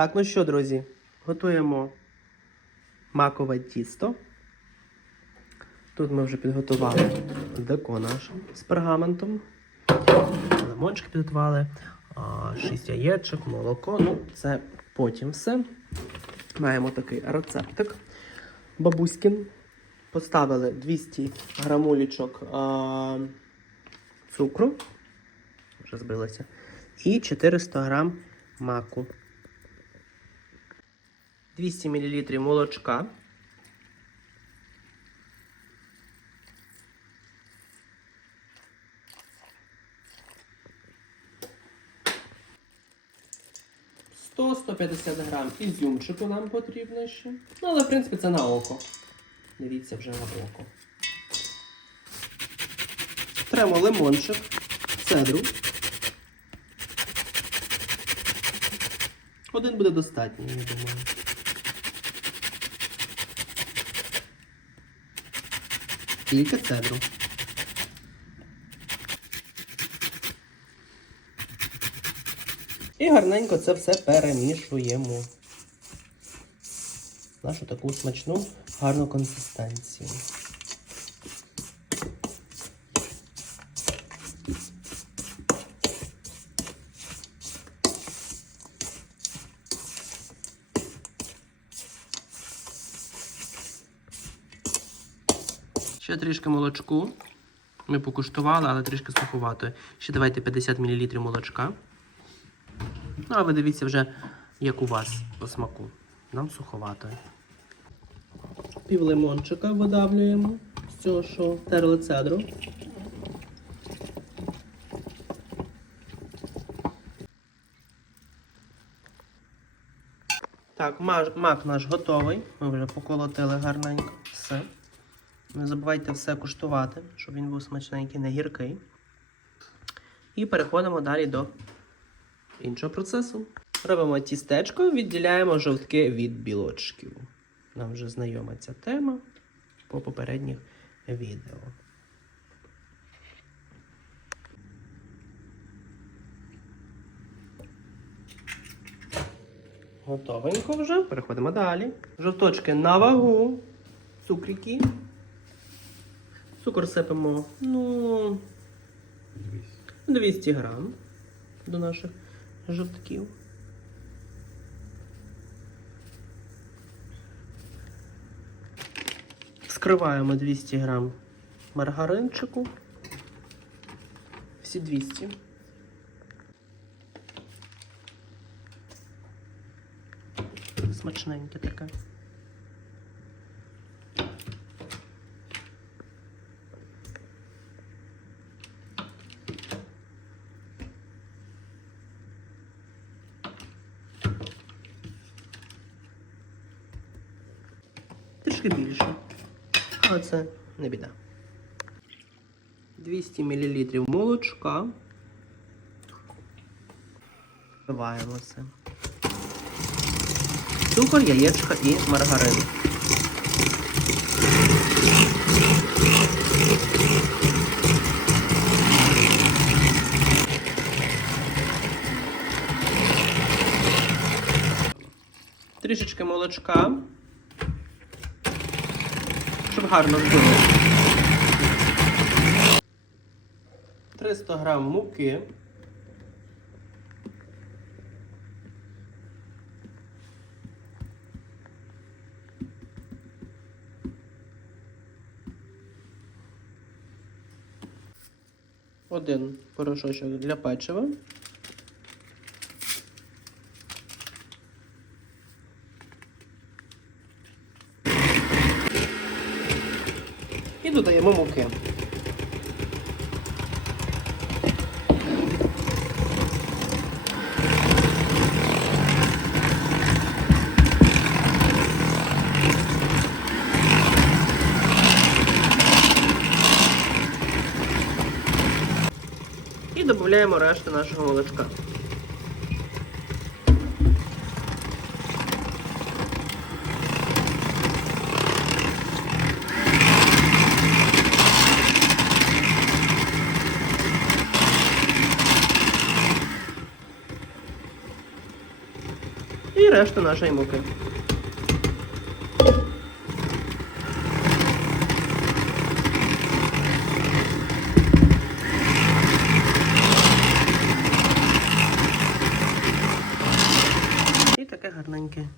Так, ну що, друзі, готуємо макове тісто. Тут ми вже підготували деко наше з пергаментом. Лимончики підготували, 6 яєчок, молоко. Ну, це потім все. Маємо такий рецептик. Бабуськін. Поставили 200 грамулічок а, цукру. Вже збилося. І 400 грам маку. 200 мл молочка. Сто 150 грам ізюмчику нам потрібно ще. Ну, але в принципі це на око. Дивіться вже на око. Тремо лимончик, цедру. Один буде достатньо, я думаю. Тільки цедру. І гарненько це все перемішуємо. Нашу таку смачну, гарну консистенцію. Ще трішки молочку. Ми покуштували, але трішки суховато. Ще давайте 50 мл молочка. Ну, а ви дивіться вже, як у вас по смаку. Нам суховато. Пів лимончика видавлюємо з цього, що терли цедру. Так, мак, наш готовий. Ми вже поколотили гарненько. Все. Не забувайте все куштувати, щоб він був смачненький, не гіркий. І переходимо далі до іншого процесу. Робимо тістечко, відділяємо жовтки від білочків. Нам вже знайома ця тема по попередніх відео. Готовенько вже. Переходимо далі. Жовточки на вагу. Цукрики. Цукор сипемо, ну, 200 грам до наших жовтків. Скриваємо 200 грам маргаринчику. Всі 200. Смачненьке таке. Трішки більше. Але це не біда. 200 мл молочка. Вливаємо це. Цукор, яєчка і маргарин. Трішечки молочка щоб гарно збило. 300 грам муки. Один порошочок для печива. І додаємо муки. І додаємо решту нашого молочка. Решту нашої муки. І таке гарненьке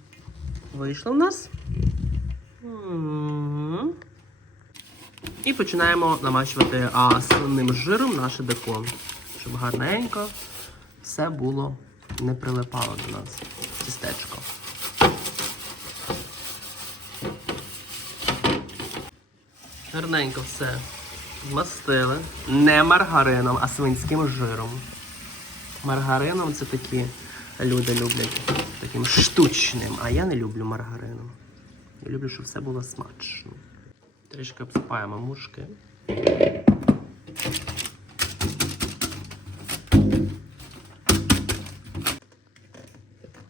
вийшло в нас. І починаємо намащувати а, свинним жиром наше бекон, щоб гарненько все було не прилипало до нас. Тістечко. Гарненько все змастили. Не маргарином, а свинським жиром. Маргарином це такі люди люблять таким штучним, а я не люблю маргарином. Я люблю, щоб все було смачно. Трішки обсипаємо мушки.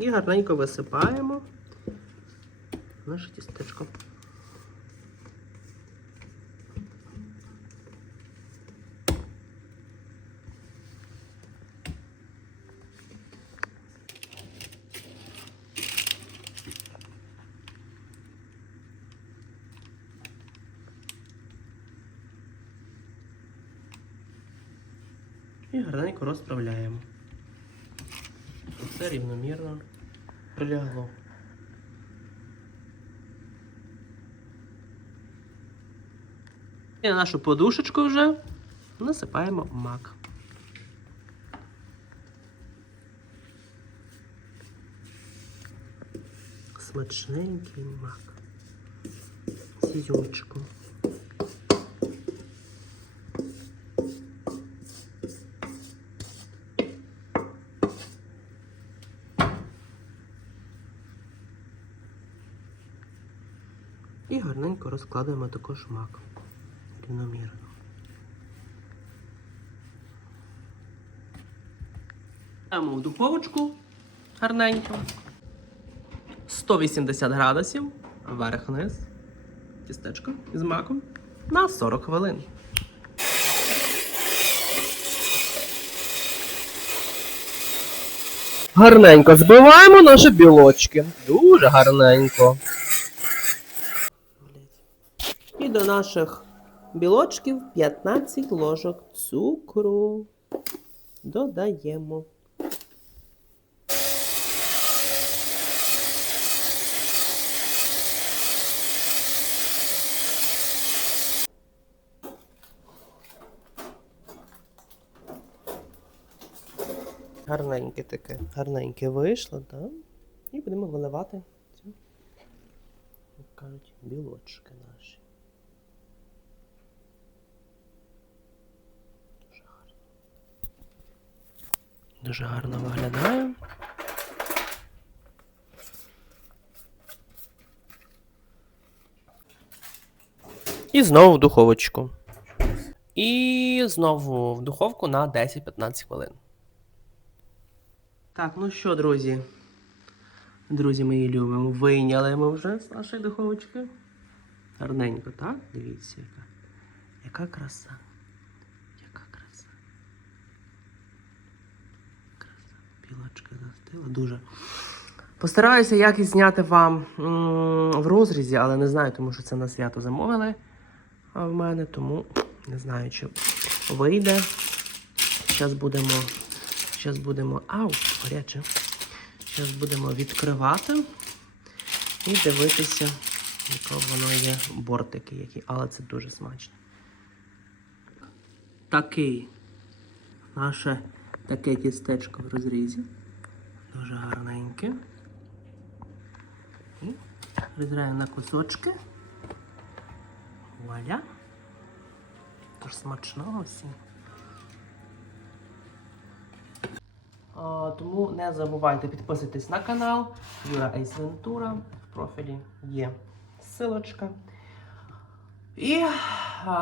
І гарненько висипаємо наше тістечко. І гарненько розправляємо. Все рівномірно прилягло. І на нашу подушечку вже насипаємо мак. Смачненький мак. З. І гарненько також мак рівномірно. Ставимо в духовочку гарненько. 180 градусів, вверх-вниз, тістечко із маком на 40 хвилин. Гарненько збиваємо наші білочки. Дуже гарненько. І до наших білочків 15 ложок цукру. Додаємо. Гарненьке таке, гарненьке вийшло, так? І будемо виливати ці, як кажуть, білочки наші. Дуже гарно виглядає. І знову в духовочку. І знову в духовку на 10-15 хвилин. Так, ну що, друзі? Друзі мої любимо. Вийняли ми вже з нашої духовочки. Гарненько, так? Дивіться, яка. Яка краса. Яка краса. Краса. Білочка застила. Дуже. Постараюся якось зняти вам в розрізі, але не знаю, тому що це на свято замовили а в мене, тому не знаю, чи вийде. Зараз будемо. Зараз будемо. Ау, гаряче. Зараз будемо відкривати і дивитися, яке воно є бортики, які, але це дуже смачно. Такий наше таке тістечко в розрізі. Дуже гарненьке. І розрізаємо на кусочки. Вуаля. Тож смачного всім. Тому не забувайте підписуйтесь на канал Юра Вентура. В профілі є силочка. І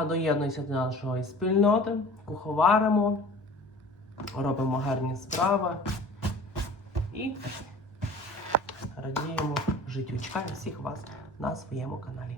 доєднуйся до нашої спільноти, куховаримо, робимо гарні справи і радіємо життю. Чекаю всіх вас на своєму каналі.